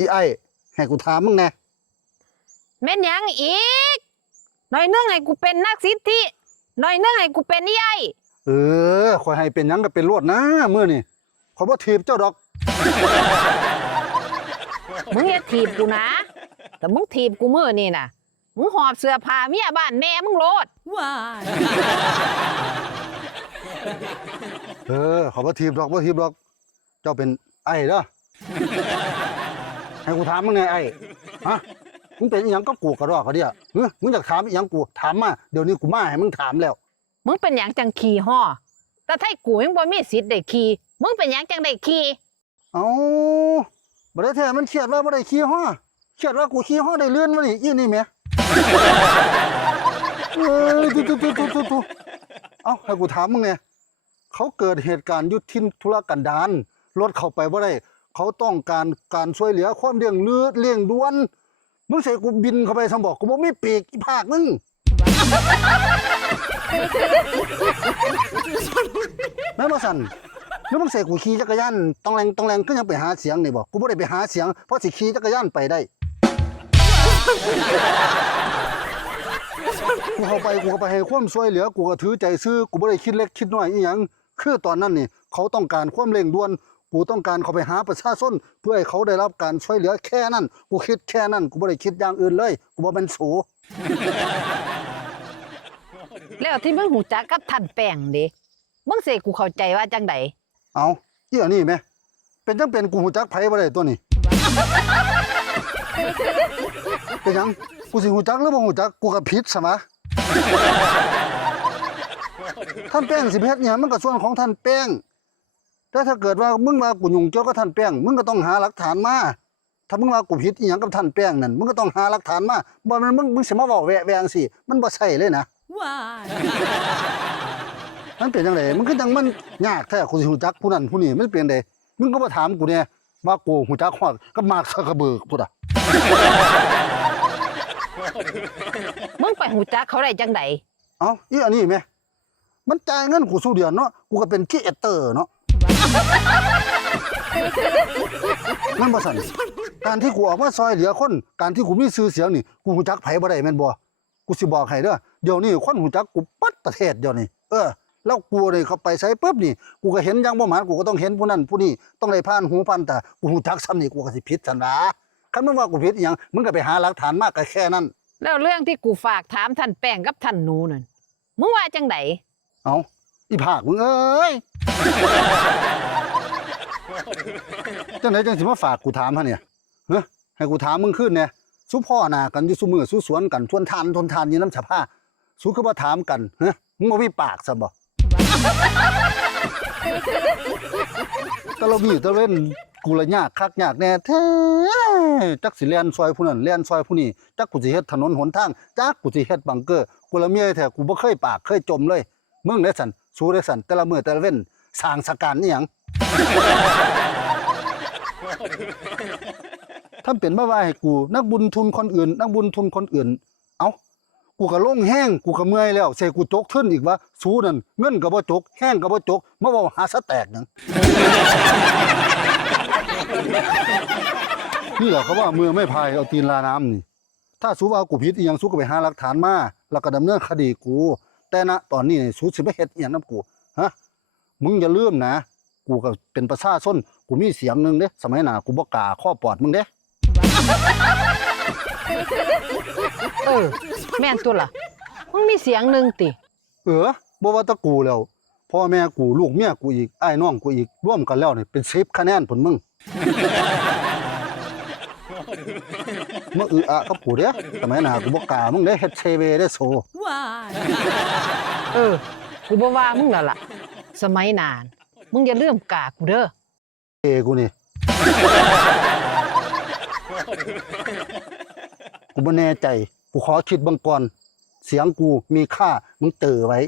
อีไอ้ให้กูถามมึงแน่แม่นหยังอีกหน่อยนึงให้กูเป็นนักสิทธิหน่อยนึงให้กูเป็นนี่ไอ้เออคอยให้เป็นหยังก็เป็นรวดนะมื้อนี่ขอยบ่ถีบเจ้าดอก มึงอย่าถีบกูนะ แต่มึงถีบกูมือนี่น่ะมึงหอบเสื้อผ้าเมียบ้านแม่มึงโลด Why? เออขอยบ่ถีบดอกบ่ถีบดอก เจ้าเป็นไอ้เด้อ ให้กูถามมึงแน่ไอ้ฮะมึงเป็นอีหยังก็กูกระรอกเขาเดียวเฮ้ยมึงอยากถามอีหยังกูถามมาเดี๋ยวนี้กูมาให้มึงถามแล้ว มึงเป็นหยังจังขี่ห่อแต่ถ้ากูยังบ่มีสิทธิ์ได้ขี่มึงเป็นหยังจังได้ขี่เอ้าบ่ได้แท้มันเครียดว่าบ่ได้ขี้ฮ้อเครียดว่ากูขี้ฮ้อได้เลื่อนมานี่อีนี่แหมเอ้ยตุ๊ตุ๊ตุ๊ตุ๊ตุ๊ตุ๊เอ้าให้กูถามมึงเนี่ยเขาเกิดเหตุการณ์อยุทธินธุรกันดารรถเข้าไปบ่ได้ เขาต้องการการช่วยเหลือความเร่งเลือเร่งด่วนมึงใส่กูบินเข้าไปสมบอกกูบ่มีปีกอีภาคมึงแม่นบ่สั่นแล้วมึงใส่กูขี่จักรยานต้องแรงต้องแรงก็ยังไปหาเสียงนี่บ่กูบ่ได้ไปหาเสียงเพราะสิขี่จักรยานไปได้กูเข้าไปกูก็ไปให้ความช่วยเหลือกูก็ถือใจซื้อกูบ่ได้คิดเล็กคิดน้อยอีหยังคือตอนนั้นนี่ เขาต้องการความเร่งด่วน กูต้องการเขาไปหาประชาชนเพื่อให้เขาได้รับการช่วยเหลือแค่นั้น กูคิดแค่นั้น กูบ่ได้คิดอย่างอื่นเลย กูบ่เป็นสูแล้วที่มึงหูจักกับท่านแป้งเด้มึงเสกูเข้าใจว่าจังไดเอาอีอันนี้แหมเป็นจังเป็นกูหูจักไผบ่ได้ตัวนี้ เป็นหยังกูสิหูจักหรือบ่หูจักกูก็ผิดซะมะท่านแป้งสิเพชรเนี่ยมันก็ส่วนของท่านแป้ง แต่ถ้าเกิดว่ามึงว่ากูยุ่งเกี่ยวกับท่านแป้งมึงก็ต้องหาหลักฐานมาถ้ามึงว่ากูผิดอีหยังกับท่านแป้งนั่นมึงก็ต้องหาหลักฐานมาบ่แม่นมึงมึงสิมาเว้าแวะแวงสิมันบ่ใช่เลยนะ Why? มันเป็นจังไดมันคือจังมันยากแท้กูสิฮู้จักผู้นั้นผู้นี้มันเป็นจังไดมึงก็มาถามกูแน่ว่ากูฮู้จักฮอดกับมาร์คซักเคอร์เบิร์กพุดอะมึงไปหูจักเขาได้จังไดเอ้าอีอันนี้แม่มันจ่ายเงินกูสู้เดือนเนาะกูก็เป็นครีเอเตอร์เนาะ มันบ่สั่นการที่กูออกมาซอยเหลือคน การที่กูมีชื่อเสียงนี่กูฮู้จักไผบ่ได้แม่นบ่กูสิบอกให้เด้อเดี๋ยวนี้คนฮู้จักกูปัดประเทศเดี๋ยวนี้เออแล้วกูเลยเข้าไปใส่ปุ๊บนี่กูก็เห็นอยังบ่หมานกูก็ต้องเห็นผู้นั้นผู้นี้ต้องได้ผ่านหูผ่านตากูฮู้จักซ้ำนี่กูก็สิผิดซั่นล่ะคันมึงว่ากูผิดอีหยังมึงก็ไปหาหลักฐานมาก็แค่นั้น แล้วเรื่องที่กูฝากถามท่านแป้งกับท่านหนูนั่นมึงว่าจังไดเอาอีภาคมึงเอ้ย จังไหนจังสิมาฝากกูถามฮะเนี่ยเฮ้ให้กูถามมึงขึ้นเนี่ยสุพ่อหนากันอยู่สุมือสุสวนกันทวนทานทวนทานอยู่น้ำฉะผ้าสุคือบ่ถามกันเฮ้มึงบ่มีปากซะบ่ตะละวีตะเว้นกูละยากคักยากแน่แท้จักสิแล่นซอยผู้นั้นแล่นซอยผู้นี้จักกูสิเฮ็ดถนนหนทางจักกูสิเฮ็ดบังเกอร์กูละเมียแท้กูบ่เคยปากเคยจมเลย มึงเด้สันสู้เด้สันแต่ละมือแต่ละเว้นสร้างสการนี่หยังทำเป็นมาว่าให้กู นักบุญทุนคนอื่น นักบุญทุนคนอื่น เอ้ากูก็ลงแห้งกูก็เมื่อยแล้วใส่กูจกทึ้นอีกว่าสู้นั่นเงินก็บ่จกแห้งก็บ่จกมาว้าหาสะแตกหยังนี่แหละเขาว่ามือไม่พายเอาตีนลาน้ำนี่ ถ้าสู้ว่ากูผิดอีหยังสู้ก็ไปหาหลักฐานมาแล้วก็ดำเนินคดีกู แต่ณตอนนี้นี่สู้สิไปเฮ็ดอีหยังนํกูฮะมึงอย่าลืมนะ กูก็เป็นประชาชนกูมีเสียงหนึงเด้สมัยหน้ากูบ่กล้าข้อปอดมึงเด้เออ แม่นตัวล่ะมึงมีเสียงหนึ่งติ เออบ่ว่าแตะกูแล้วพ่อแม่กูลูกเมียกูอีกอ้ายน้องกูอีกร่วมกันแล้วนี่เป็น10คะแนนผลมึง มาอืออะกับกูเด้สมัยหน้ากูบ่กล้ามึงเด้เฮ็ดเซเวได้โซ Why? เออ กูบ่ว่ามึงแล้วล่ะ สมัยนาน มึงอย่าลืมกากูเด้อ เอกูนี่ กูบ่แน่ใจ กูขอคิดเบังก่อน เสียงกูมีค่า มึงเตือไว้